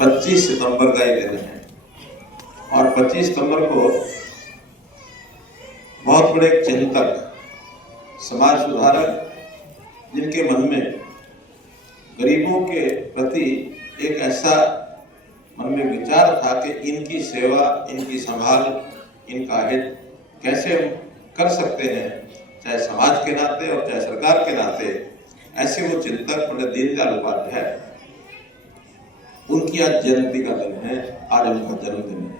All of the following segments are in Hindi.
25 सितंबर का ही दिन है और 25 सितंबर को बहुत बड़े चिंतक, समाज सुधारक, जिनके मन में गरीबों के प्रति एक ऐसा मन में विचार था कि इनकी सेवा, इनकी संभाल, इनका हित कैसे कर सकते हैं, चाहे समाज के नाते और चाहे सरकार के नाते, ऐसे वो चिंतक पंडित दीनदयाल उपाध्याय, उनकी आज जयंती का दिन है, आज उनका जन्मदिन है।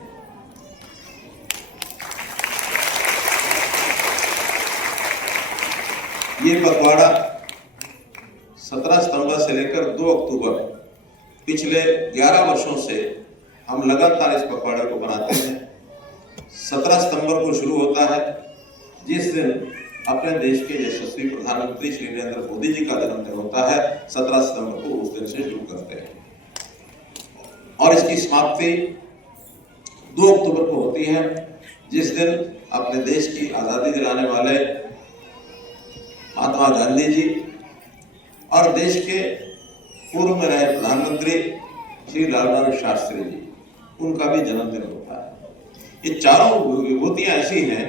ये पखवाड़ा 17 सितंबर से लेकर 2 अक्टूबर पिछले 11 वर्षों से हम लगातार इस पखवाड़े को बनाते हैं। 17 सितंबर को शुरू होता है, जिस दिन अपने देश के यशस्वी प्रधानमंत्री श्री नरेंद्र मोदी जी का जन्मदिन होता है। 17 सितंबर को उस दिन से शुरू करते हैं और इसकी समाप्ति 2 अक्टूबर को होती है, जिस दिन अपने देश की आजादी दिलाने वाले महात्मा गांधी जी और देश के पूर्व में रहे प्रधानमंत्री श्री लाल बहादुर शास्त्री जी, उनका भी जन्मदिन होता है। ये चारों विभूतियां ऐसी हैं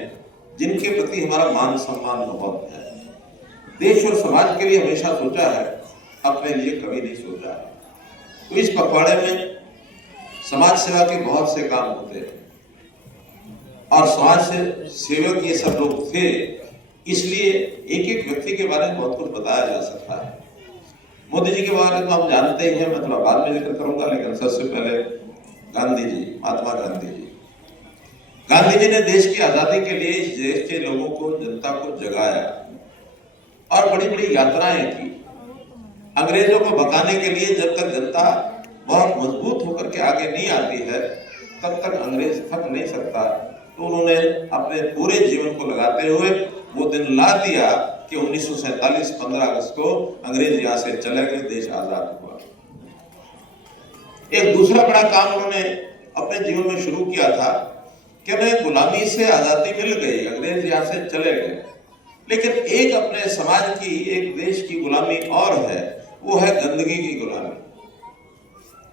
जिनके प्रति हमारा मान सम्मान बहुत है। देश और समाज के लिए हमेशा सोचा है, अपने लिए कभी नहीं सोचा है। तो इस पखवाड़े में समाज सेवा के बहुत से काम होते हैं और समाज से सेवक ये सब लोग थे, इसलिए एक एक व्यक्ति के बारे में बहुत कुछ बताया जा सकता है। मोदी जी के बारे में हम जानते ही हैं, मैं थोड़ा बाद में जिक्र करूंगा, लेकिन सबसे पहले गांधी जी, महात्मा गांधी जी। गांधी जी ने देश की आजादी के लिए इस देश के लोगों को, जनता को जगाया और बड़ी बड़ी यात्राएं की। अंग्रेजों को भगाने के लिए जब तक जनता बहुत मजबूत होकर के आगे नहीं आती है, तब तक अंग्रेज थक नहीं सकता। तो उन्होंने अपने पूरे जीवन को लगाते हुए वो दिन ला दिया कि 1947 15 अगस्त को अंग्रेज यहाँ से चले गए, देश आजाद हुआ। एक दूसरा बड़ा काम उन्होंने अपने जीवन में शुरू किया था कि हमें गुलामी से आजादी मिल गई, अंग्रेज यहाँ से चले गए, लेकिन एक अपने समाज की, एक देश की गुलामी और है, वो है गंदगी की गुलामी।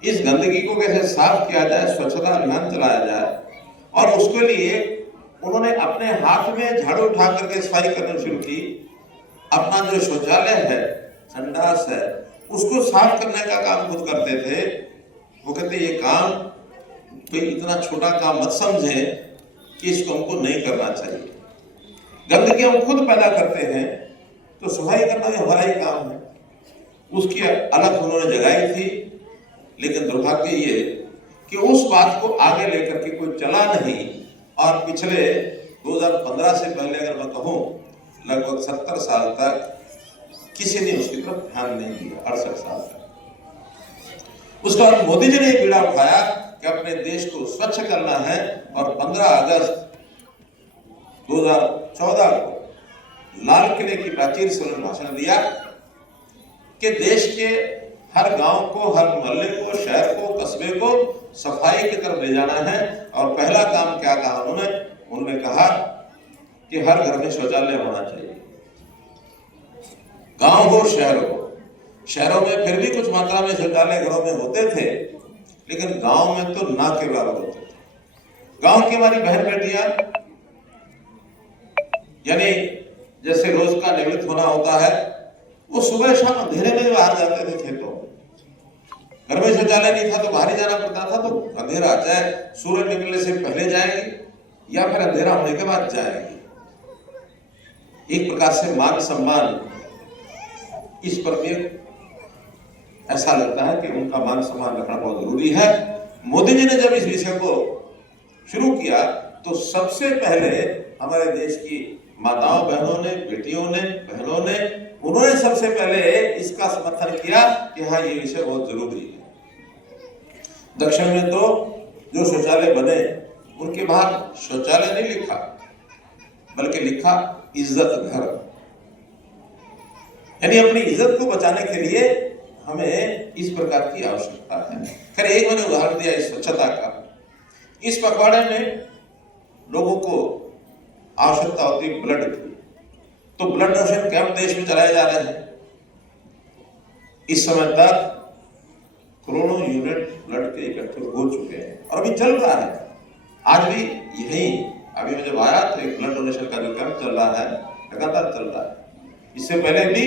इस गंदगी को कैसे साफ किया जाए, स्वच्छता अभियान चलाया जाए, और उसके लिए उन्होंने अपने हाथ में झाड़ू उठा करके सफाई करनी शुरू की। अपना जो शौचालय है, संडास है, उसको साफ करने का काम खुद करते थे। वो कहते ये काम कोई इतना छोटा काम मत समझे कि इसको हमको नहीं करना चाहिए। गंदगी हम खुद पैदा करते हैं, तो सफाई करना भी हमारा ही काम है। उसकी अलग उन्होंने जगाई थी, लेकिन दुर्भाग्य ये कि उस बात को आगे लेकर के कोई चला नहीं, और पिछले 2015 से पहले अगर मैं कहूँ, लगभग 70 साल तक किसी ने उसकी तरफ ध्यान नहीं दिया, 68 साल तक। उसके बाद मोदी जी ने बीड़ा उठाया कि अपने देश को स्वच्छ करना है, और 15 अगस्त 2014 को लाल किले की प्राचीर से उन्होंने भाषण दिया कि देश के हर गांव को, हर मोहल्ले को, शहर को, कस्बे को सफाई की तरफ ले जाना है। और पहला काम क्या कहा उन्होंने कहा कि हर घर में शौचालय होना चाहिए। गांव हो, शहर हो। शहरों में फिर भी कुछ मात्रा में शौचालय घरों में होते थे, लेकिन गांव में तो ना के बराबर होते थे। गांव की हमारी बहन बेटियां, यानी जैसे रोज का निवृत्त होना होता है, वो सुबह शाम अंधेरे में बाहर जाते थे खेतों। घर में शौचालय नहीं था तो बाहर ही जाना पड़ता था, तो अंधेरा, चाहे सूरज निकलने से पहले जाएंगे या फिर अंधेरा होने के बाद जाएंगे। एक प्रकार से मान सम्मान, इस पर भी ऐसा लगता है कि उनका मान सम्मान रखना बहुत जरूरी है। मोदी जी ने जब इस विषय को शुरू किया, तो सबसे पहले हमारे देश की माताओं बहनों ने, बेटियों ने, बहनों ने, उन्होंने सबसे पहले इसका समर्थन किया कि हाँ, ये विषय बहुत जरूरी है। दक्षिण में तो जो शौचालय बने, उनके बाहर शौचालय नहीं लिखा, बल्कि लिखा इज्जत घर। यानी अपनी इज्जत को बचाने के लिए हमें इस प्रकार की आवश्यकता है। खैर, एक मैंने उदाहरण दिया इस स्वच्छता का। इस पखवाड़े में लोगों को आवश्यकता होती है ब्लड की, तो ब्लड डोनेशन कैंप देश में चलाए जा रहे हैं। इस समय तक करोड़ों यूनिट ब्लड के इकट्ठे हो चुके हैं और अभी चल रहा है। आज भी यही अभी मैं जब आया तो एक ब्लड डोनेशन का जो कैंप चल रहा है लगातार चल रहा है। इससे पहले भी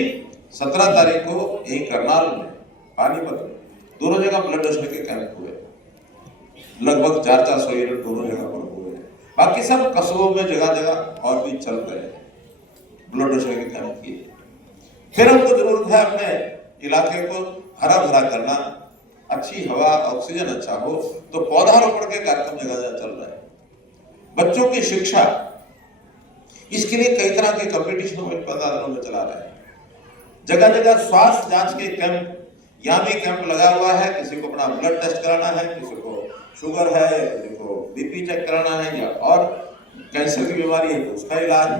17 तारीख को यही करनाल में, पानीपत में दोनों जगह ब्लड डोनेशन के कैंप हुए, लगभग 400-400 यूनिट दोनों जगह पर हुए हैं। बाकी सब कस्बों में जगह जगह और भी चल रहे हैं ब्लड डोनेशन के कैंप किए। फिर हमको जरूरत है अपने इलाके को हरा भरा करना, अच्छी हवा ऑक्सीजन अच्छा हो, तो पौधारोपण के कार्यक्रम जगह जगह चल रहे हैं। बच्चों की शिक्षा, इसके लिए कई तरह के कंपटीशन इन पदार्थों में चला रहे हैं। जगह जगह स्वास्थ्य जांच के कैंप, यहाँ भी कैंप लगा हुआ है। किसी को अपना ब्लड टेस्ट कराना है, किसी को शुगर है, किसी को बीपी चेक कराना है, या और कैंसर की बीमारी है तो उसका इलाज,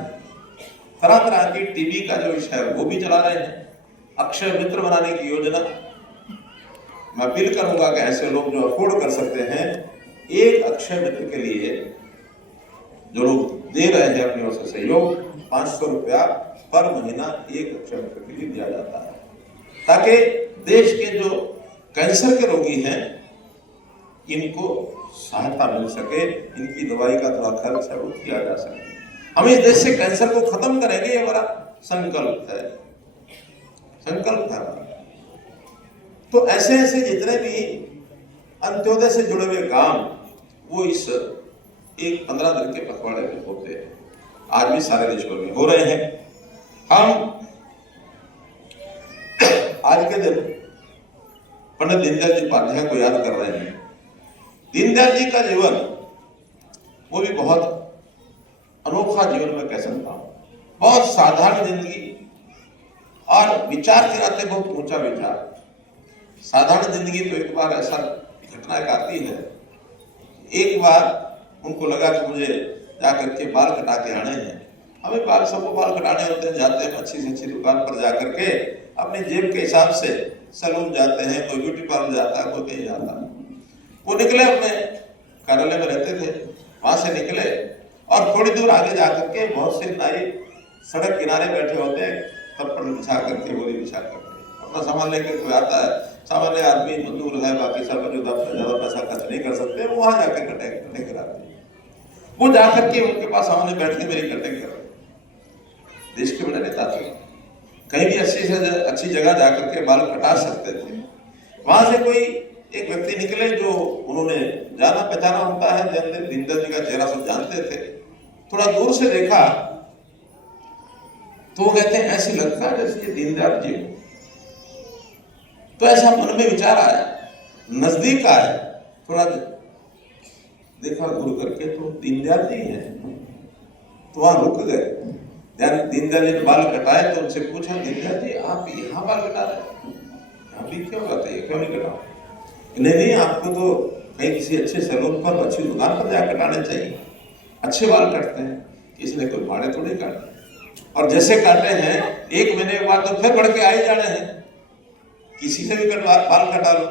तरह तरह की टीबी का जो विषय है वो भी चला रहे हैं। अक्षय मित्र बनाने की योजना, मैं अपील करूंगा कि ऐसे लोग जो अफोर्ड कर सकते हैं, एक अक्षय मित्र के लिए जो लोग दे रहे हैं अपनी ओर से सहयोग, 500 रुपया पर महीना एक अक्षय मित्र के लिए दिया जाता है, ताकि देश के जो कैंसर के रोगी हैं इनको सहायता मिल सके, इनकी दवाई का थोड़ा खर्च है वो किया जा सके। हम इस देश से कैंसर को खत्म करेंगे, ये हमारा संकल्प है, संकल्प है। तो ऐसे ऐसे जितने भी अंत्योदय से जुड़े हुए काम वो इस एक 15 दिन के पखवाड़े में होते हैं। आज भी सारे देश भर में हो रहे हैं। हम आज के दिन पंडित दीनदयाल जी उपाध्याय को याद कर रहे हैं। दीनदयाल जी का जीवन वो भी बहुत अनोखा जीवन में कह सकता हूं, बहुत साधारण जिंदगी और विचार के नाते बहुत ऊंचा विचार। साधारण जिंदगी तो एक बार ऐसा घटना आती है, एक बार उनको लगा कि मुझे जाकर के बाल कटा के आने हैं। हमें बाल, सबको बाल कटाने होते हैं, जाते हैं अच्छी से अच्छी दुकान पर जाकर के अपने जेब के हिसाब से सैलून जाते हैं, कोई ब्यूटी पार्लर जाता है, कोई कहीं जाता है। वो निकले, अपने कार्यालय में रहते थे, वहां से निकले और थोड़ी दूर आगे जाकर के बहुत से नाई सड़क किनारे बैठे होते हैं, थप्पड़ बिछा करके, बोरी बिछा करके अपना सामान लेकर कोई आता है। सामान्य आदमी, मजदूर है, बाकी सब जो ज्यादा पैसा खर्च नहीं कर सकते, वो वहां जाकर कटिंग कराते हैं। वो जाकर के उनके पास सामने बैठ के मेरी कटिंग कर रहे। देश के बड़े नेता थे, कहीं भी अच्छी से अच्छी जगह जाकर के बाल कटा सकते थे। वहां से कोई एक व्यक्ति निकले जो उन्होंने जाना पहचाना होता है, दीनदयाल जी का चेहरा सब जानते थे। थोड़ा दूर से देखा तो कहते हैं ऐसे लगता है जैसे ये दीनदयाल जी। तो ऐसा मन में विचार आया, नजदीक आया, थोड़ा देखा दूर करके तो दीनदयाल जी हैं। तो वहां रुक गए। दीनदयाल जी ने बाल कटाए तो उनसे पूछा, दीनदयाल जी आप यहाँ बाल कटा रहे हैं, यहाँ भी क्यों बताइए, क्यों नहीं कटा? नहीं, आपको तो कहीं किसी अच्छे सैलून पर, अच्छी दुकान पर जाकर कटाने चाहिए, अच्छे बाल काटते हैं। किसी ने कोई बाड़े थोड़े काटे, और जैसे काटे हैं 1 महीने के बाद तो फिर बढ़ के आ ही जाने हैं, किसी से भी बाल कटा लो।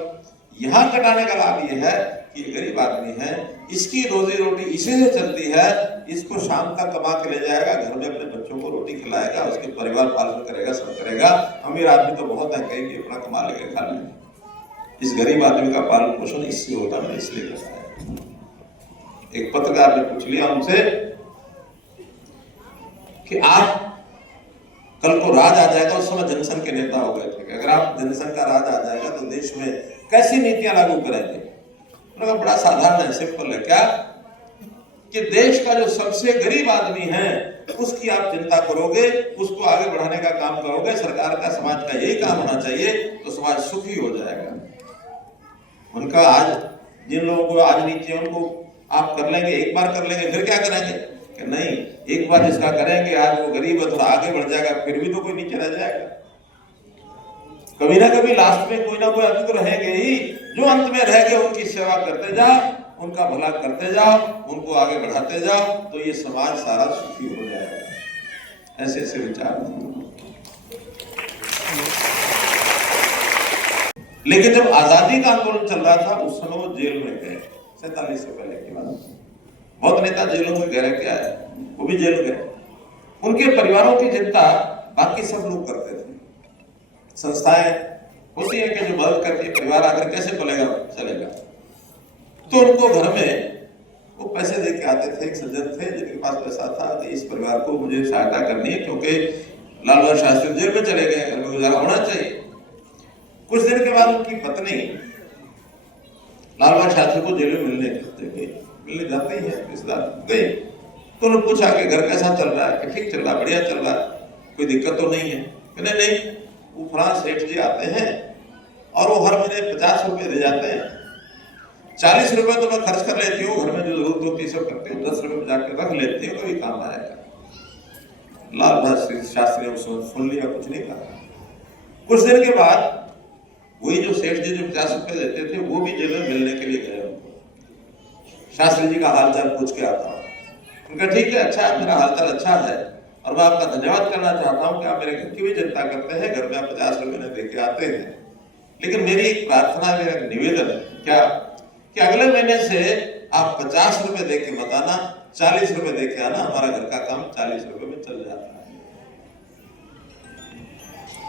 यहाँ कटाने का लाभ ये है कि गरीब आदमी है, इसकी रोजी रोटी इसी से चलती है, इसको शाम तक कमा के ले जाएगा, घर में अपने बच्चों को रोटी खिलाएगा, उसके परिवार पालन करेगा, सब करेगा। अमीर आदमी तो बहुत है, कहीं भी अपना कमा लेकर खा लेंगे। इस गरीब आदमी का पालन पोषण इससे होता, मैंने इसलिए करता है। एक पत्रकार ने पूछ लिया उनसे कि आप कल को राज आ जाएगा, उस समय जनसंघ के नेता हो गए थे, अगर आप जनसंघ का राज आ जाएगा तो देश में कैसी नीतियां लागू करेंगे? उन्होंने बड़ा साधारण है, सिंपल है। क्या कि देश का जो सबसे गरीब आदमी है उसकी आप चिंता करोगे, उसको आगे बढ़ाने का काम करोगे, सरकार का, समाज का यही काम होना चाहिए, तो समाज सुखी हो जाएगा। उनका आज जिन लोगों को आज नीचे, उनको आप कर लेंगे, एक बार कर लेंगे, फिर क्या करेंगे? कि नहीं, एक बार जिसका करेंगे, आज वो गरीब है, थोड़ा आगे बढ़ जाएगा, फिर भी तो कोई नीचे रह जाएगा। कभी ना कभी लास्ट में कोई ना कोई आदमी तो रहेंगे ही, जो अंत में रह गए उनकी सेवा करते जाओ, उनका भला करते जाओ, उनको आगे बढ़ाते जाओ, तो ये समाज सारा सुखी हो जाएगा। ऐसे ऐसे विचार। लेकिन जब आजादी का आंदोलन चल रहा था उस समय वो जेल में गए, 47 से पहले की बात। बहुत नेता जेलों में गए क्या है, वो भी जेल गए। उनके परिवारों की चिंता बाकी सब लोग करते थे, संस्थाएं होती है कि जो मदद करती है, परिवार आकर कैसे बोलेगा चलेगा। तो उनको घर में वो पैसे दे के आते थे। एक सज्जन थे जिनके पास पैसा था कि इस परिवार को मुझे सहायता करनी है, क्योंकि लाल बहादुर शास्त्री जेल में चले गए, घर में गुजारा होना चाहिए। कुछ दिन के बाद उनकी पत्नी लाल बहादुर शास्त्री को जेल में मिलने जाती है, रिश्तेदार गए तो उन्होंने पूछा कि घर कैसा चल रहा है, कि ठीक चल रहा, बढ़िया चल रहा है, कोई दिक्कत तो नहीं है। कहने नहीं, वो फलां सेठ जी आते हैं और वो हर महीने 50 रुपए दे जाते हैं, 40 रुपए तो मैं खर्च कर लेती हूँ, घर में जो जरूरत होती है सब करती हूँ, 10 रुपए जाकर रख लेती हूँ, कभी काम आएगा। लाल बहादुर शास्त्री ने सुन लिया, कुछ नहीं कहा। कुछ देर के बाद वही जो सेठ जी जो 50 रुपए देते थे वो भी जेल में मिलने के लिए गए। शास्त्री जी का हालचाल पूछ के आता हूँ। उनका ठीक है, अच्छा है, मेरा हालचाल अच्छा है और मैं आपका धन्यवाद करना चाहता हूँ कि आप मेरे घर की भी चिंता करते हैं, घर में आप 50 रुपए दे के आते हैं, लेकिन मेरी एक प्रार्थना, मेरा एक निवेदन है क्या कि अगले महीने से आप 50 रुपए दे के मत आना, 40 रुपए दे के आना, हमारा घर का काम 40 रुपए में चल जाता है।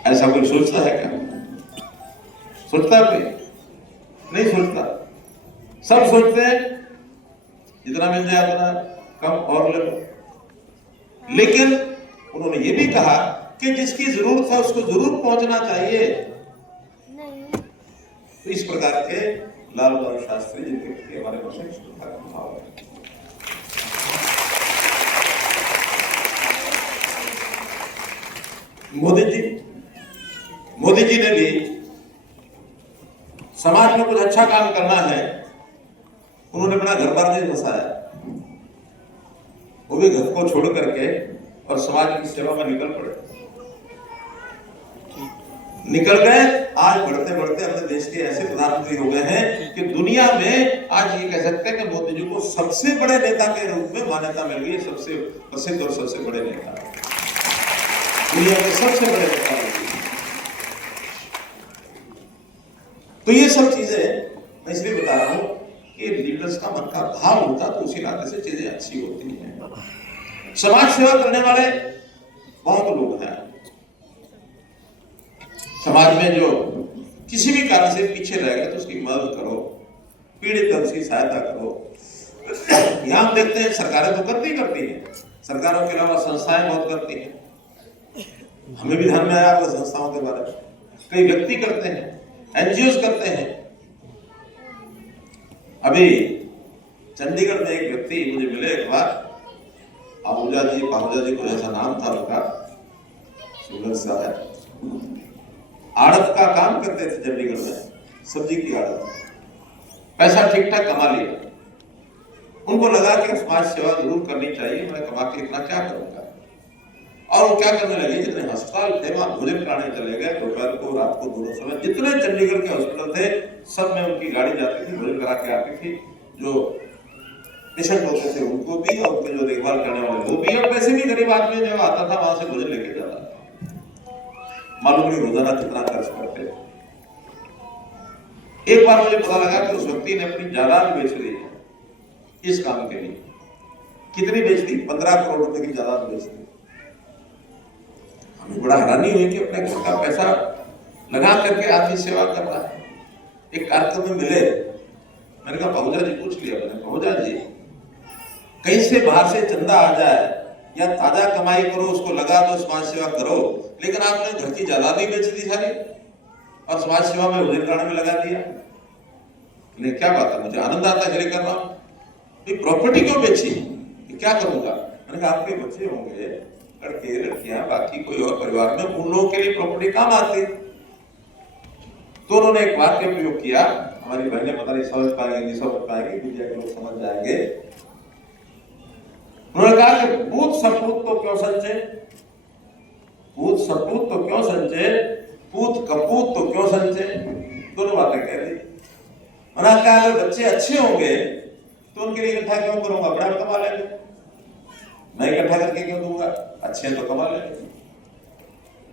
ऐसा कोई सोचता है क्या? सोचता है कोई? नहीं सोचता। सब सोचते हैं जितना मिल जाए उतना कम और ले लो। लेकिन उन्होंने ये भी कहा कि जिसकी जरूरत है उसको जरूर पहुंचना चाहिए। तो इस प्रकार के लाल बहादुर शास्त्री जिनके हमारे मन में श्रद्धा का भाव है। मोदी जी ने भी समाज में कुछ अच्छा काम करना है, उन्होंने अपना घर बार नहीं बसाया, वो भी घर को छोड़ करके और समाज की सेवा में निकल पड़े, निकल गए। आज बढ़ते बढ़ते अपने देश के ऐसे प्रधानमंत्री हो गए हैं कि दुनिया में आज ये कह सकते हैं कि मोदी जी को सबसे बड़े नेता के रूप में मान्यता मिल गई, सबसे प्रसिद्ध और सबसे बड़े नेता, दुनिया के सबसे बड़े नेता। तो ये सब चीजें मैं इसलिए बता रहा हूं कि लीडर्स का मन का भाव होता तो उसी नाते से चीजें अच्छी होती हैं। समाज सेवा करने वाले बहुत लोग हैं समाज में, जो किसी भी कारण से पीछे रह गए तो उसकी मदद करो, पीड़ित है उसकी सहायता करो। यहां हम देखते हैं सरकारें तो करती हैं, सरकारों के अलावा संस्थाएं बहुत करती हैं। हमें भी ध्यान में आया होगा संस्थाओं के बारे में, कई व्यक्ति करते हैं, एनजीओ करते हैं। अभी चंडीगढ़ में एक व्यक्ति मुझे मिले एक बार, आहूजा जी को ऐसा नाम था उनका, सुंदर सा है, आड़त का काम करते थे चंडीगढ़ में, सब्जी की आड़त, पैसा ठीक ठाक कमा लिया। उनको लगा कि समाज सेवा जरूर करनी चाहिए, मैं कमा के इतना क्या करूंगा, और वो क्या करने लगे, जितने अस्पताल थे वहां भोजन कराने चले गए, दोपहर को रात को दोनों समय, जितने चंडीगढ़ के हॉस्पिटल थे सब में उनकी गाड़ी जाती थी, भोजन करा के आती थी, जो पेशेंट होते थे उनको भी और उनके जो देखभाल करने वाले वो भी, और वैसे भी गरीब आदमी जब आता था वहां से भोजन लेके जाता था। मालूम नहीं रोजाना कितना खर्च करते थे। एक बार मुझे पता लगा कि उस व्यक्ति ने अपनी जायदाद बेच ली है इस काम के लिए। कितनी बेच दी? 15 करोड़ रुपए की जायदाद बेच दी। हमें बड़ा हैरानी हुई कि अपने घर का पैसा लगा करके आदमी सेवा कर रहा है। एक कार्यक्रम में मिले, मैंने कहा पहुंचा जी, पूछ लिया मैंने, पहुंचा जी कहीं से बाहर से चंदा आ जाए या ताजा कमाई करो, उसको लगा दो, समाज सेवा करो, लेकिन आपने घर की जायदाद ही बेच दी सारी और समाज सेवा में भोजन कराने में लगा दिया। लेकिन क्या बात है, मुझे आनंद आता है, कर रहा हूं, प्रॉपर्टी क्यों बेची, क्या करूंगा? मैंने कहा आपके बच्चे होंगे, लड़के लड़कियां, बाकी कोई और परिवार में, उन लोगों के लिए प्रॉपर्टी काम आती। तो उन्होंने एक वाक्य प्रयोग किया, हमारी बहनें पता नहीं समझ पाएंगे, नहीं समझ पाएंगे, मीडिया के लोग समझ जाएंगे। उन्होंने कहा कि पूत सपूत तो क्यों संचय, पूत सपूत तो क्यों संचय, पूत कपूत तो क्यों संचय। दोनों बातें कह दी। उन्होंने कहा अगर बच्चे अच्छे होंगे तो उनके लिए इकट्ठा क्यों करूंगा, बड़ा कमा लेंगे, मैं इकट्ठा करके क्यों दूंगा, अच्छे तो कमा लेंगे।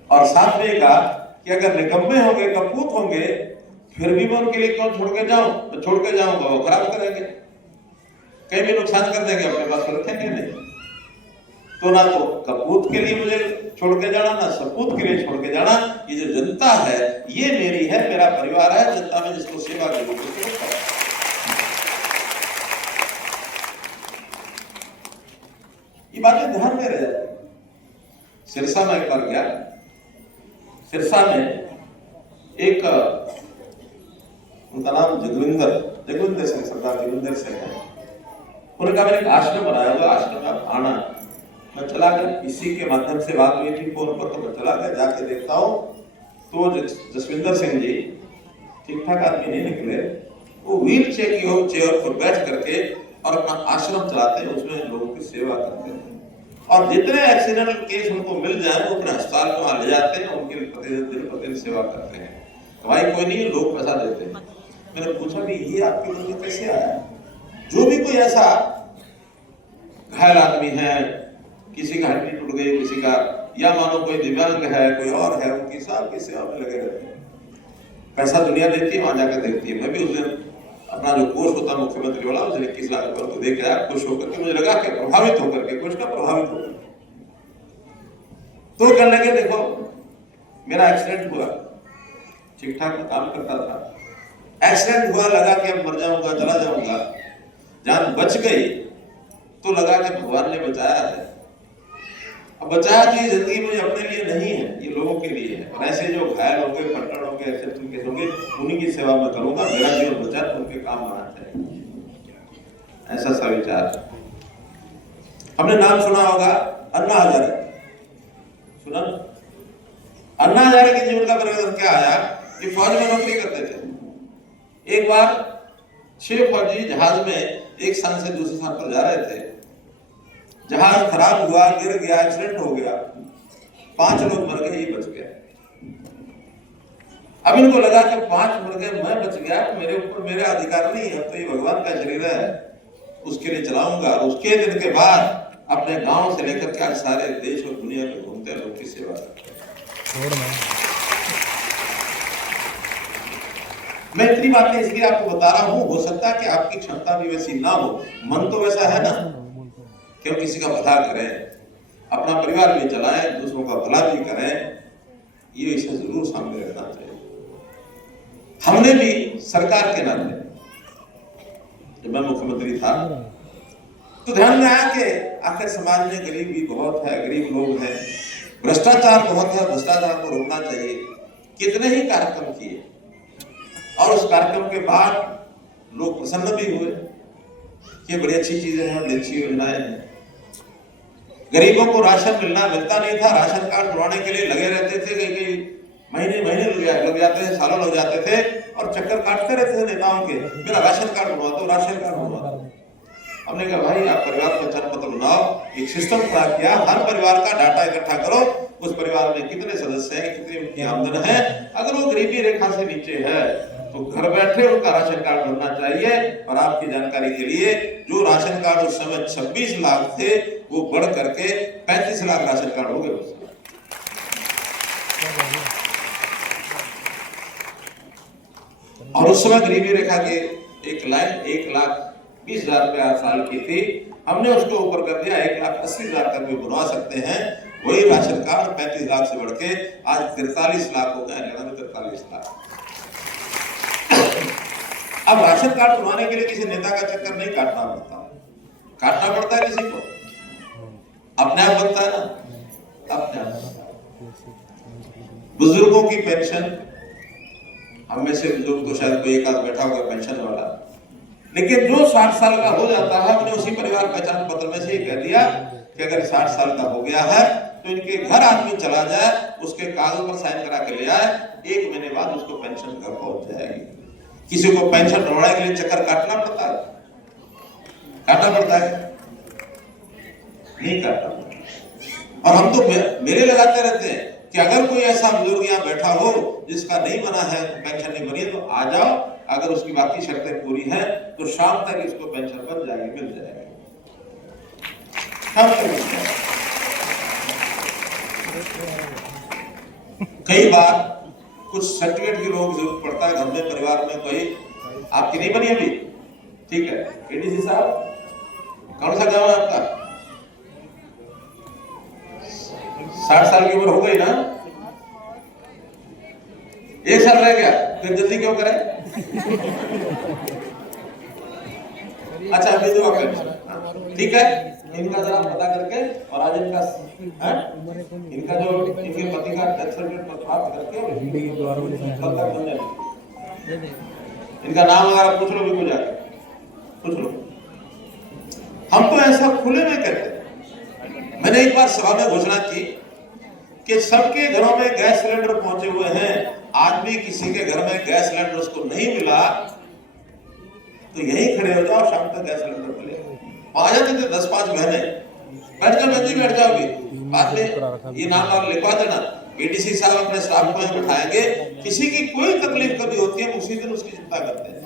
और साथ में कहा कि अगर निकम्मे होंगे, कपूत होंगे, फिर भी मैं उनके लिए क्यों छोड़ के जाऊं, तो छोड़ के जाऊंगा वो खराब करेंगे, कहीं भी नुकसान कर देंगे, अपने पास रखेंगे नहीं। तो ना तो कपूत के लिए मुझे छोड़ के जाना, ना सपूत के लिए छोड़ के जाना। ये जो जनता है ये मेरी है, मेरा परिवार है, जनता में जिसको सेवा करूँ ये बातें ध्यान में रह जाती। सिरसा में एक बार गया, सिरसा में एक उनका नाम जगविंदर सिंह, सरदार जगविंदर सिंह है। उन्होंने कहा मैंने एक आश्रम बनाया हुआ, आश्रम में आप आना। मैं चला गया, इसी के माध्यम से बात हुई थी फोन पर, तो मैं चला गया, जाके देखता हूँ तो जसविंदर सिंह जी ठीक ठाक आदमी नहीं निकले, वो व्हील चेयर पर बैठ करके और अपना आश्रम चलाते हैं, उसमें लोगों की सेवा करते हैं। और जितने एक्सीडेंटल केस उनको मिल जाए वो अपने अस्पताल में वहां ले जाते हैं, उनकी प्रतिदिन सेवा करते हैं। भाई कोई नहीं, लोग पैसा देते हैं। मैंने पूछा भी ये आपके मन में कैसे आया? जो भी कोई ऐसा घायल आदमी है, किसी का हड्डी टूट गई, किसी का, या मानो कोई दिव्यांग है, कोई और है, उनकी सबकी सेवा में लगे रहते हैं। पैसा दुनिया देती है, वहां जाकर देखती है। मैं भी उस दिन अपना जो कोष होता है मुख्यमंत्री वाला, उसे 21 लाख रुपए को देख के आया, खुश होकर के, मुझे लगा कि प्रभावित होकर के, कुछ का प्रभावित होकर तो कहने लगे देखो मेरा एक्सीडेंट हुआ, ठीक ठाक काम करता था, एक्सीडेंट हुआ, लगा कि अब मर जाऊंगा, चला जाऊंगा, जान बच गई तो लगा कि भगवान ने बचाया है। अब बचाया कि जिंदगी मुझे अपने लिए नहीं है, ये लोगों के लिए है। और ऐसे जो घायल होंगे, फट्टड़ होंगे, ऐसे तुम होंगे, उन्हीं की सेवा में करूंगा, मेरा जीवन बचा तो उनके काम आना चाहिए, ऐसा सा विचार। हमने नाम सुना होगा अन्ना हजारे, सुना? अन्ना हजारे के जीवन का परिवर्तन क्या आया कि फौज में नौकरी करते थे। एक बार 6 फौजी जहाज में एक स्थान से दूसरे स्थान पर जा रहे थे, जहाज खराब हुआ, गिर गया, एक्सीडेंट हो गया, 5 लोग मर गए, ये बच गया। अब इनको लगा कि 5 मर गए, मैं बच गया, मेरे ऊपर मेरा अधिकार नहीं है, तो ये भगवान का शरीर है, उसके लिए चलाऊंगा। उसके दिन के बाद अपने गांव से लेकर के आज सारे देश और दुनिया में घूमते हैं, लोग की सेवा करते हैं। मैं इतनी बातें इसलिए आपको बता रहा हूं, हो सकता है कि आपकी क्षमता भी वैसी ना हो, मन तो वैसा है ना कि हम किसी का भला करें, अपना परिवार भी चलाएं, दूसरों का भला भी करें, ये इसे जरूर सामने रखना चाहिए। हमने भी सरकार के नाते, जब मैं मुख्यमंत्री था तो ध्यान में आया कि आखिर समाज में गरीबी बहुत है, गरीब लोग हैं, भ्रष्टाचार बहुत है, भ्रष्टाचार को रोकना चाहिए। कितने ही कार्यक्रम किए और उस कार्यक्रम के बाद लोग प्रसन्न भी हुए कि बड़ी अच्छी चीजें हैं, बड़ी अच्छी योजनाएं हैं। गरीबों को राशन मिलता नहीं था, राशन कार्ड बनवाने के लिए लगे रहते थे, कई महीने लग जाते थे, सालों लग जाते थे और चक्कर काटते रहते थे नेताओं के, मेरा राशन कार्ड बनवा दो, राशन कार्ड बनवा दो। हमने कहा भाई आप परिवार पहचान पत्र बनाओ, एक सिस्टम खड़ा किया, हर परिवार का डाटा इकट्ठा करो, उस परिवार में कितने सदस्य हैं, कितनी उनकी आमदन है, अगर वो गरीबी रेखा से नीचे है तो घर बैठे उनका राशन कार्ड बनना चाहिए। और आपकी जानकारी के लिए जो राशन कार्ड उस समय 26 लाख थे वो बढ़ करके 35 लाख राशन कार्ड हो गए उस समय। और उस समय गरीबी रेखा के एक लाइन 1,20,000 रुपया साल की थी, हमने उसको ऊपर कर दिया 1,80,000 तक भी बनवा सकते हैं। वही राशन कार्ड 35 लाख से बढ़ के आज 43 लाख हो गए, 43 लाख। अब राशन कार्ड बनवाने के लिए किसी नेता का चक्कर नहीं काटना पड़ता है किसी को, अपने आप बनता है ना, अपने आप। बुजुर्गों की पेंशन, हम में से बुजुर्ग तो शायद कोई एक आध बैठा होगा पेंशन वाला, लेकिन जो 60 साल का हो जाता है, हमने उसी परिवार पहचान पत्र में से कह दिया कि अगर 60 साल का हो गया है तो इनके घर आदमी चला जाए, उसके कागज पर साइन करा के ले आए, 1 महीने बाद उसको पेंशन घर पहुंच जाएगी। किसी को पेंशन बढ़ाने के लिए चक्कर काटना पड़ता है, नहीं काटना पड़ता। और हम तो मेले लगाते रहते हैं कि अगर कोई ऐसा बुजुर्ग यहाँ बैठा हो जिसका नहीं बना है, पेंशन नहीं बनी है, तो आ जाओ, अगर उसकी बाकी शर्तें पूरी हैं तो शाम तक इसको पेंशन बन जाएगी, मिल जाएगी, शाम तक मिल जाएगी। कई बार कुछ सर्टिफिकेट की लोग जरूरत पड़ता है, घर में परिवार में कोई, आपकी नहीं बनी अभी, ठीक है, एडीसी साहब कौन सा गांव है आपका? 60 साल की उम्र हो गई ना, 1 साल रह गया, फिर जल्दी क्यों करें? अच्छा विधवा पेंशन, ठीक है, इनका जरा पता करके और आज इनका इनका जो इनके पति का डेथ सर्टिफिकेट प्राप्त करके इनका नाम अगर पूछ लो भी जाके पूछ लो। हम तो ऐसा खुले में कहते हैं। मैंने एक बार सभा में घोषणा की कि सबके घरों में गैस सिलेंडर पहुंचे हुए हैं, आज भी किसी के घर में गैस सिलेंडर उसको नहीं मिला तो यहीं खड़े हो जाओ, शाम तक गैस सिलेंडर मिले। आ जाते थे 10-5 बहने, बैठ जाओगी, बाद में ये नाम लिखवा देना, एडीसी साहब अपने स्टाफ को बैठाएंगे, किसी की कोई तकलीफ कभी होती है उसी दिन उसकी चिंता करते हैं।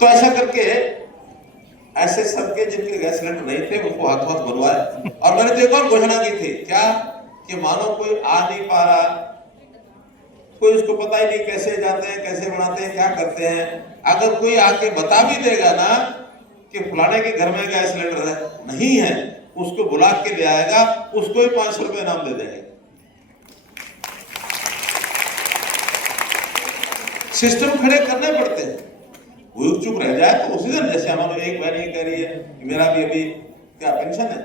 तो ऐसा करके ऐसे सबके जिनके गैस सिलेंडर नहीं थे उनको हाथ बनवाए। और मैंने तो एक और घोषणा की थी, क्या कि मानो कोई आ नहीं पा रहा, कोई उसको पता ही नहीं कैसे जाते हैं, कैसे बनाते हैं, क्या करते हैं, अगर कोई आके बता भी देगा ना कि फलाने के घर में गैस सिलेंडर नहीं है, उसको बुला के ले आएगा, उसको ही 500 रुपए इनाम दे देंगे। सिस्टम खड़े करने पड़ते हैं। वो चुप रह जाए तो उसी दिन, जैसे हमारे एक बहन ये कह रही है कि मेरा भी अभी क्या पेंशन है?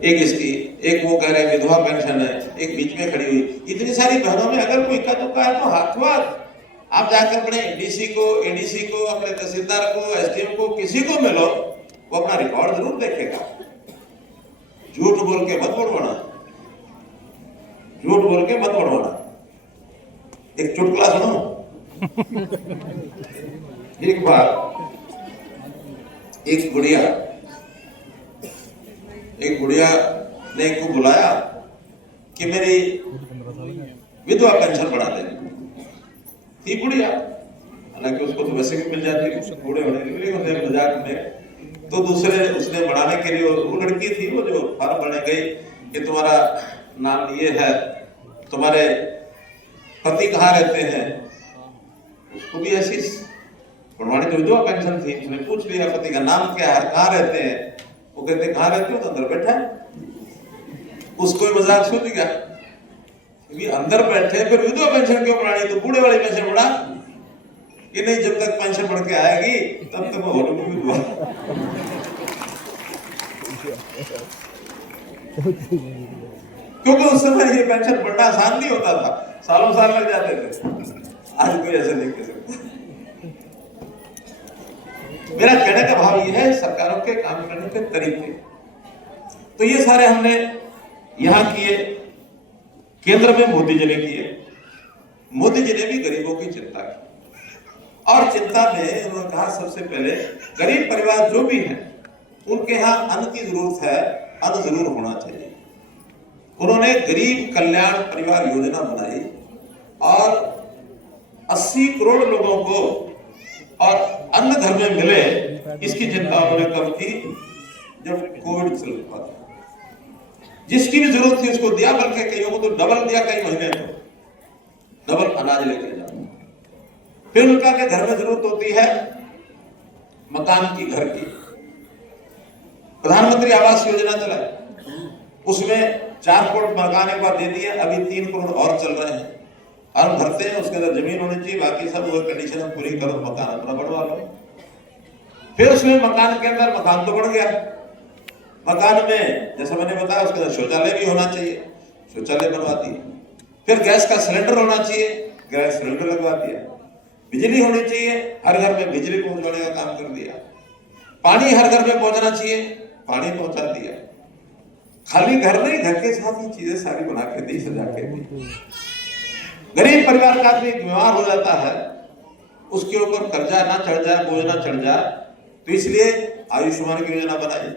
एक इसकी, एक वो कह रहे विधवा पेंशन है, एक बीच में खड़ी हुई। इतनी सारी बहनों में अगर कोई इक्का दुक्का है तो हाथ आप जाकर अपने डीसी को, एडीसी को, अपने तहसीलदार को, एसडीएम को, किसी को मिलो, वो अपना रिकॉर्ड जरूर देखेगा। झूठ बोल के मत बढ़वाना, झूठ बोल के मत बढ़वाना। एक चुटकुला सुनो। एक बार एक बुढ़िया ने एक को बुलाया कि मेरी विधवा पेंशन बढ़ा दे। थी बुढ़िया, हालांकि उसको तो वैसे भी मिल जाती बूढ़े होने के लिए, मजाक में। तो दूसरे उसने बढ़ाने के लिए, वो लड़की थी वो जो फॉर्म भरने गई कि तुम्हारा नाम ये है, तुम्हारे पति कहाँ रहते हैं, उसको भी ऐसी बनवानी तो विधवा पेंशन थी। उसने पूछ लिया पति का नाम क्या है, कहाँ रहते हैं, वो कहते कहाँ रहते हो, तो अंदर बैठा है। उसको मजाक सूझ गया, अंदर बैठे फिर विधवा पेंशन क्यों बढ़ानी, तो बूढ़े वाली पेंशन बढ़ा कि नहीं, जब तक पेंशन बढ़ के आएगी तब तक वो विधवा। क्योंकि उस समय ये पेंशन बढ़ना आसान नहीं होता था, सालों साल लग जाते थे। आज कोई ऐसा नहीं कह सकता। मेरा कहने का भाव यह है, सरकारों के काम करने के तरीके, तो ये सारे हमने यहां किए, केंद्र में मोदी जी ने किए। मोदी जी ने भी गरीबों की चिंता की, और चिंता में उन्होंने कहा सबसे पहले गरीब परिवार जो भी हैं उनके यहाँ अन्न की जरूरत है, अन्न जरूर होना चाहिए। उन्होंने गरीब कल्याण परिवार योजना बनाई और 80 करोड़ लोगों को और अन्न घर में मिले, इसकी चिंता उन्होंने कब की, जब कोविड चल रहा था। जिसकी भी जरूरत थी उसको दिया, बल्कि कईयों को तो डबल दिया, कई महीने तो डबल अनाज लेके जाओ। फिर उनका के घर में जरूरत होती है मकान की, घर की। प्रधानमंत्री आवास योजना चला, उसमें 4 करोड़ मकान एक बार दे दिए, अभी 3 करोड़ और चल रहे हैं। और भरते हैं, उसके अंदर जमीन होनी चाहिए, बाकी सब वो कंडीशन हम पूरी करो, मकान अपना बढ़वा लो। फिर उसमें मकान के अंदर, मकान तो बढ़ गया, मकान में जैसा मैंने बताया उसके अंदर शौचालय भी होना चाहिए, शौचालय बनवा दिए। फिर गैस का सिलेंडर होना चाहिए, गैस सिलेंडर लगवा दिया। बिजली होनी चाहिए, हर घर में बिजली पहुंचाने का काम कर दिया। पानी हर घर में पहुंचना चाहिए, पानी पहुंचा दिया। खाली घर नहीं, घर के साथ ही चीजें सारी बना के दी, सजा के दी। गरीब परिवार का आदमी बीमार हो जाता है, उसके ऊपर कर्जा ना चढ़ जाए, बोझ ना चढ़ जाए, तो इसलिए आयुष्मान की योजना बनाई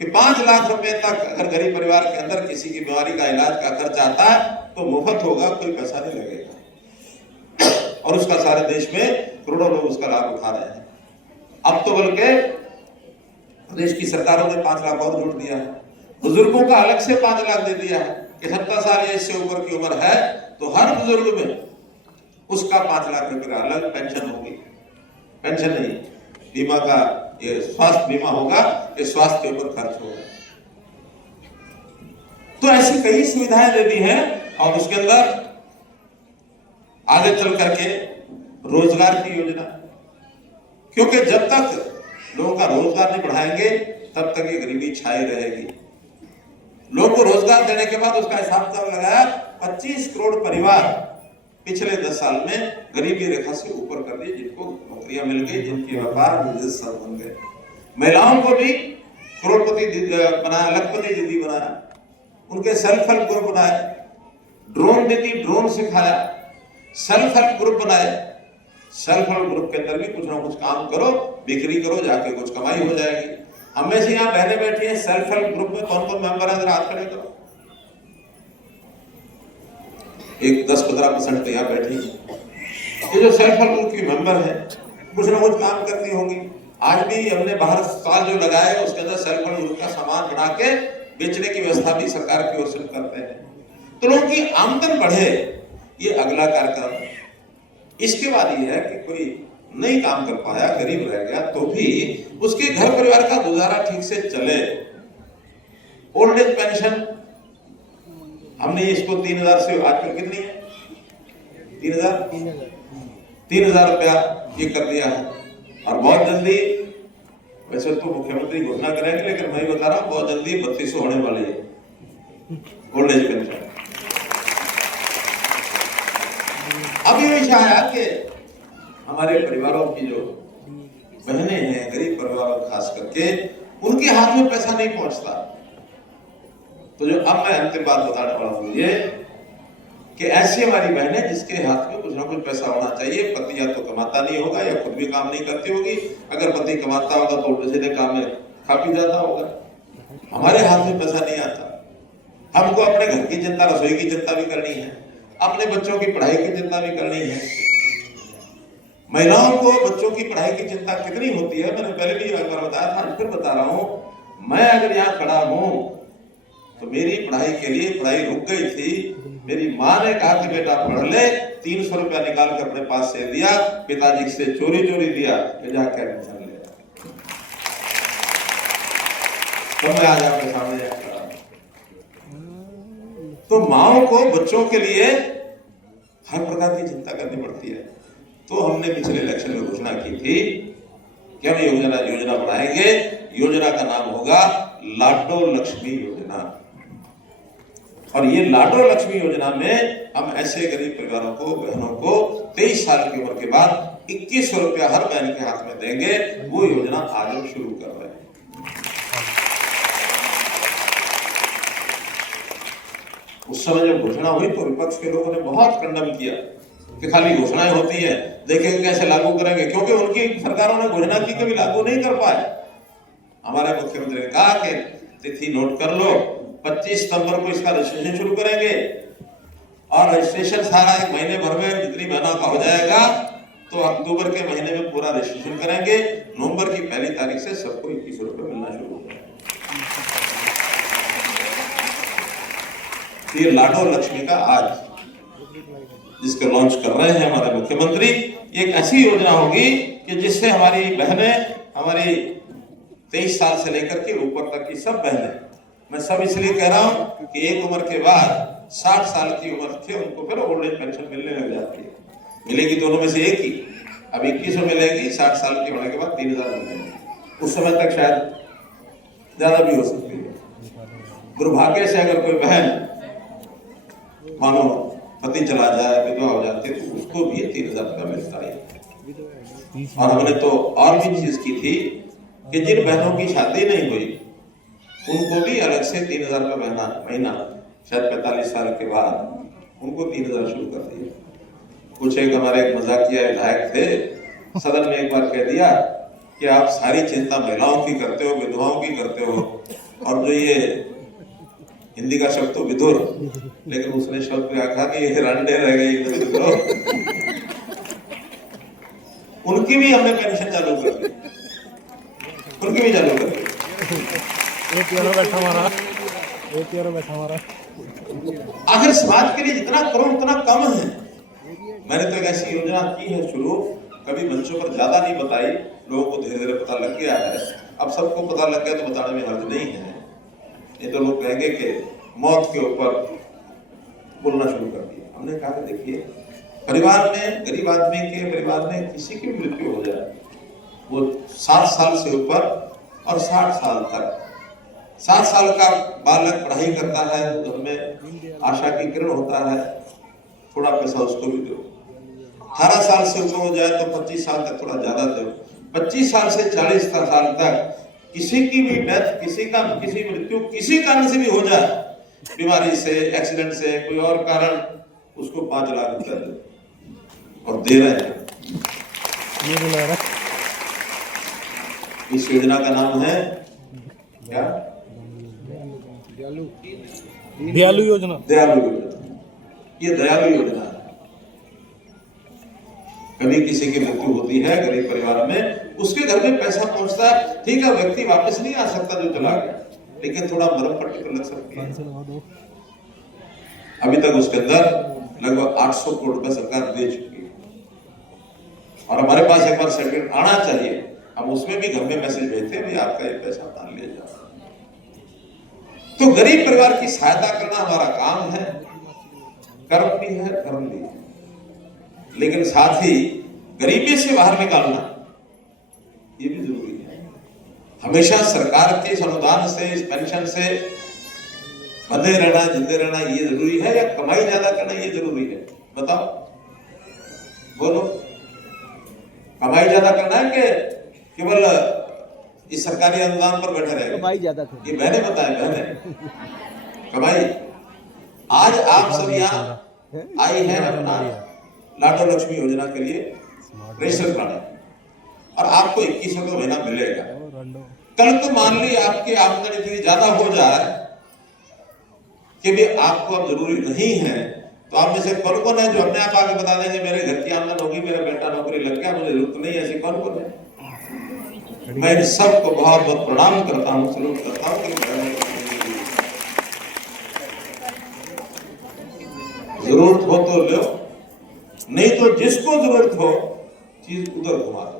कि 5 लाख रुपए तक अगर गरीब परिवार के अंदर किसी की बीमारी का इलाज का खर्च आता है तो मुफ्त होगा, कोई पैसा नहीं लगेगा। और उसका सारे देश में करोड़ों लोग उसका लाभ उठा रहे हैं। अब तो बल्कि प्रदेश की सरकारों ने 5 लाख और जोड़ दिया है। बुजुर्गों का अलग से 5 लाख दे दिया है कि 70 साल या इससे ऊपर की उम्र है तो हर बुजुर्ग में उसका 5 लाख रुपए का अलग पेंशन होगी। पेंशन नहीं, बीमा का ये स्वास्थ्य बीमा होगा, ये स्वास्थ्य के ऊपर खर्च होगा। तो ऐसी कई सुविधाएं दे दी हैं। और उसके अंदर आगे चल करके रोजगार की योजना, क्योंकि जब तक लोगों का रोजगार नहीं बढ़ाएंगे तब तक ये गरीबी छाई रहेगी। लोगों को रोजगार देने के बाद उसका हिसाब तब लगाया 25 करोड़ परिवार पिछले 10 साल में गरीबी रेखा से ऊपर कर दिए, जिनको नौकरियां मिल गई, जिनके व्यापार बिजनेस सब बन गए। महिलाओं को भी करोड़पति बनाया, लखपति दीदी बनाया, उनके सेल्फ हेल्प ग्रुप बनाए, ड्रोन दीदी ड्रोन सिखाया, सेल्फ हेल्प ग्रुप बनाए। सेल्फ हेल्प ग्रुप के अंदर भी कुछ ना कुछ काम करो, बिक्री करो, जाके कुछ कमाई हो जाएगी। हमें से यहाँ बहने बैठी हैं, सेल्फ हेल्प ग्रुप में कौन कौन मेंबर है, जरा हाथ खड़े करो। एक 10-15% तो यहाँ बैठी है। ये जो सेल्फ हेल्प ग्रुप की मेंबर है कुछ ना कुछ काम करती होंगी। आज भी हमने बाहर स्टॉल जो लगाया है उसके अंदर सेल्फ हेल्प ग्रुप का सामान बना के बेचने की व्यवस्था भी सरकार की ओर से करते हैं, तो लोगों की आमदन बढ़े, ये अगला कार्यक्रम। इसके बाद ये है कि कोई नहीं काम कर पाया, गरीब रह गया, तो भी उसके घर परिवार का गुजारा ठीक से चले। ओल्ड एज पेंशन हमने इसको 3000 से आजकल कितनी है, 3000 रुपया ये कर दिया है। और बहुत जल्दी, वैसे तो मुख्यमंत्री घोषणा करेंगे, लेकिन मैं बता रहा हूं बहुत जल्दी 3200 होने वाली है ओल्ड एज पेंशन। अब ये विषय आया कि हमारे परिवारों की जो बहनें हैं, गरीब परिवारों खास करके, उनके हाथ में पैसा नहीं पहुंचता। तो जो अब मैं अंतिम बात बताने वाला हूं ये कि ऐसी हमारी बहनें जिसके हाथ में कुछ ना कुछ पैसा होना चाहिए। पति या तो कमाता नहीं होगा या खुद भी काम नहीं करती होगी, अगर पति कमाता होगा तो उल्टे सीधे काम में खा पी जाता होगा। हमारे हाथ में पैसा नहीं आता। हमको अपने घर की चिंता, रसोई की चिंता भी करनी है, अपने बच्चों की पढ़ाई की चिंता भी करनी है। महिलाओं को बच्चों की पढ़ाई की चिंता कितनी होती है, मैंने पहले भी एक बार बताया था, फिर बता रहा हूं। मैं अगर यहाँ खड़ा हूं तो मेरी पढ़ाई के लिए पढ़ाई रुक गई थी, मेरी माँ ने कहा कि बेटा पढ़ ले, 300 रुपया निकाल कर अपने पास से दिया, पिताजी से चोरी दिया कि जाकर एडमिशन ले। तो मैं आज आपके सामने खड़ा हूं। तो माओ को बच्चों के लिए हर प्रकार की चिंता करनी पड़ती है। तो हमने पिछले इलेक्शन में घोषणा की थी कि हम योजना बनाएंगे। योजना का नाम होगा लाडो लक्ष्मी योजना। और ये लाडो लक्ष्मी योजना में हम ऐसे गरीब परिवारों को, बहनों को 23 साल की उम्र के बाद 2100 रुपया हर बहन के हाथ में देंगे। वो योजना आज हम शुरू कर रहे हैं। उस समय जब घोषणा हुई तो विपक्ष के लोगों ने बहुत खंडन किया कि खाली घोषणाएं होती है, देखेंगे कैसे लागू करेंगे, क्योंकि उनकी सरकारों ने घोषणा की कभी लागू नहीं कर पाए। हमारे मुख्यमंत्री ने कहा कि तिथि नोट कर लो, 25 सितंबर को इसका रजिस्ट्रेशन शुरू करेंगे और रजिस्ट्रेशन सारा एक महीने भर में जितनी बहनों का हो जाएगा तो अक्टूबर के महीने में पूरा रजिस्ट्रेशन करेंगे। नवंबर की पहली तारीख से सबको 2100 रुपये मिलना शुरू हो जाएगा। ये लाडो लक्ष्मी का आज जिसको लॉन्च कर रहे हैं हमारे मुख्यमंत्री, ये एक ऐसी योजना होगी कि जिससे हमारी बहनें, हमारी 23 साल से लेकर के ऊपर तक की सब बहनें, मैं सब इसलिए कह रहा हूं कि एक उम्र के बाद 60 साल की उम्र के उनको फिर ओल्ड एज पेंशन मिलने लग जाती है। मिलेगी दोनों में से एक ही, अब 2100 मिलेगी, 60 साल के होने के बाद 3000 मिलेगी। उस समय तक शायद ज्यादा भी हो सकती है। दुर्भाग्य से अगर कोई बहन मानो पति चला जाए, विधवा हो जाती है, तो उसको भी 3000 रुपया मिलता है। और हमने तो और भी चीज की थी कि जिन बहनों की शादी नहीं हुई उनको भी अलग से 3000 रुपया महीना, शायद 45 साल के बाद उनको 3000 शुरू कर दिया। कुछ एक हमारे एक मजाकिया विधायक थे, सदन में एक बार कह दिया कि आप सारी चिंता महिलाओं की करते हो, विधवाओं की करते हो, और जो ये हिंदी का शब्द तो विधुर, लेकिन उसने शब्द कहा कि ये रंडे रह गई, उनकी भी हमने पेंशन चालू कर दी, उनकी भी चालू कर दी। आखिर समाज के लिए जितना करो उतना कम है। मैंने तो एक ऐसी योजना की है शुरू, कभी मंचों पर ज्यादा नहीं बताई, लोगों को धीरे धीरे पता लग गया है। अब सबको पता लग गया तो बताने में हर्ज नहीं है, नहीं तो लोग कहेंगे कि मौत के ऊपर बोलना शुरू कर दिया। हमने कहा कि देखिए, परिवार में, गरीब आदमी के परिवार में किसी की मृत्यु हो जाए, वो 7 साल से ऊपर और 60 साल तक, 7 साल का बालक पढ़ाई करता है, घर में आशा की किरण होता है, थोड़ा पैसा उसको भी दो। 18 साल से ऊपर हो जाए तो 25 साल तक थोड़ा ज्यादा दो। 25 साल से 40 साल तक किसी की भी डेथ, किसी मृत्यु किसी कारण से भी हो जाए, बीमारी से, एक्सीडेंट से, कोई और कारण, उसको 5 लाख रुपया दो और दे रहे हैं। इस योजना का नाम है क्या? दयालु योजना। दयालु योजना। ये दयालु योजना है। कभी किसी की मृत्यु होती है गरीब परिवार में, उसके घर में पैसा पहुंचता है, ठीक है, व्यक्ति वापस नहीं आ सकता जो चला गया, लेकिन थोड़ा मरम पट्टी पर लग सकती है। अभी तक उसके अंदर लगभग 800 करोड़ रुपए सरकार दे चुकी है और हमारे पास एक बार सर्टिफिकेट आना चाहिए, हम उसमें भी घर में मैसेज भेजते हैं, भाई आपका ये पैसा मान ले जाओ। तो गरीब परिवार की सहायता करना हमारा काम है, कर्म भी है, धर्म भी है, लेकिन साथ ही गरीबी से बाहर निकालना ये भी जरूरी है। हमेशा सरकार के इस अनुदान से, इस पेंशन से बंधे रहना, जिंदे रहना ये जरूरी है, या कमाई ज्यादा करना ये जरूरी है? बताओ, बोलो। कमाई ज्यादा करना है कि केवल इस सरकारी अनुदान पर बैठे रहेंगे? कमाई ज्यादा, ये बहने बताएं, बहने कमाई। आज आप सब यहाँ आई है अपना लाडो लक्ष्मी योजना के लिए रजिस्टर कराने, और आपको 2100 का महीना मिलेगा। कल को मान ली आपकी आमदनी इतनी ज्यादा हो जाए कि भी आपको अब जरूरी नहीं है, तो आप में से कौन कौन है जो अपने आप आके बता देंगे मेरे घर की आमदन होगी, मेरा बेटा नौकरी लग गया, मुझे जरूरत नहीं है? ऐसे कौन कौन है? मैं इन सबको बहुत बहुत प्रणाम करता हूँ, सलूट करता हूँ। जरूरत हो तो लो, नहीं तो जिसको जरूरत हो चीज उधर घुमा दो।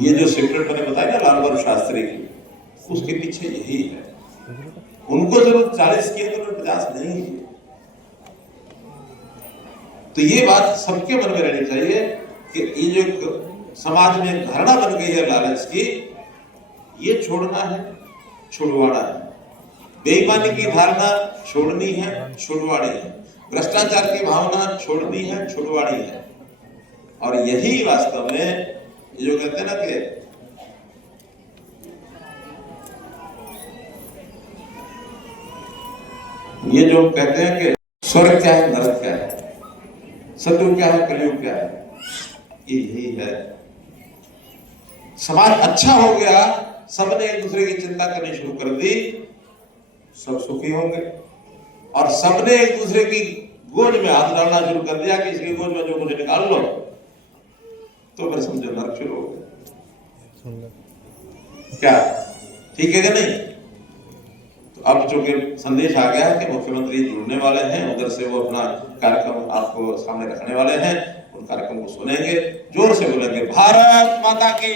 ये जो सीक्रेट मैंने बताया ना लाल बहादुर शास्त्री की, उसके पीछे यही है। उनको जरूरत 40 की है तो 50 नहीं है। तो ये बात सबके मन में रहनी चाहिए कि ये जो समाज में धारणा बन गई है लालच की, ये छोड़ना है, छुड़वाना है। बेईमानी की धारणा छोड़नी है, छुड़वानी है। भ्रष्टाचार की भावना छोड़नी है, छुड़वानी है। और यही वास्तव में ये जो कहते हैं ना कि ये जो कहते हैं कि स्वर्ग क्या है, नरक क्या है, सतयुग क्या है, कलयुग क्या है, ये यही है। समाज अच्छा हो गया, सबने एक दूसरे की चिंता करनी शुरू कर दी, सब सुखी होंगे। और सबने एक दूसरे की गोद में हाथ डालना शुरू कर दिया कि इसकी गोद में जो मुझे निकाल लो, तो फिर समझो नरक शुरू हो गया। क्या ठीक है कि नहीं? तो अब चूंकि संदेश आ गया है कि मुख्यमंत्री जुड़ने वाले हैं, उधर से वो अपना कार्यक्रम आपको सामने रखने वाले हैं, उन कार्यक्रम को सुनेंगे, जोर से बोलेंगे भारत माता की।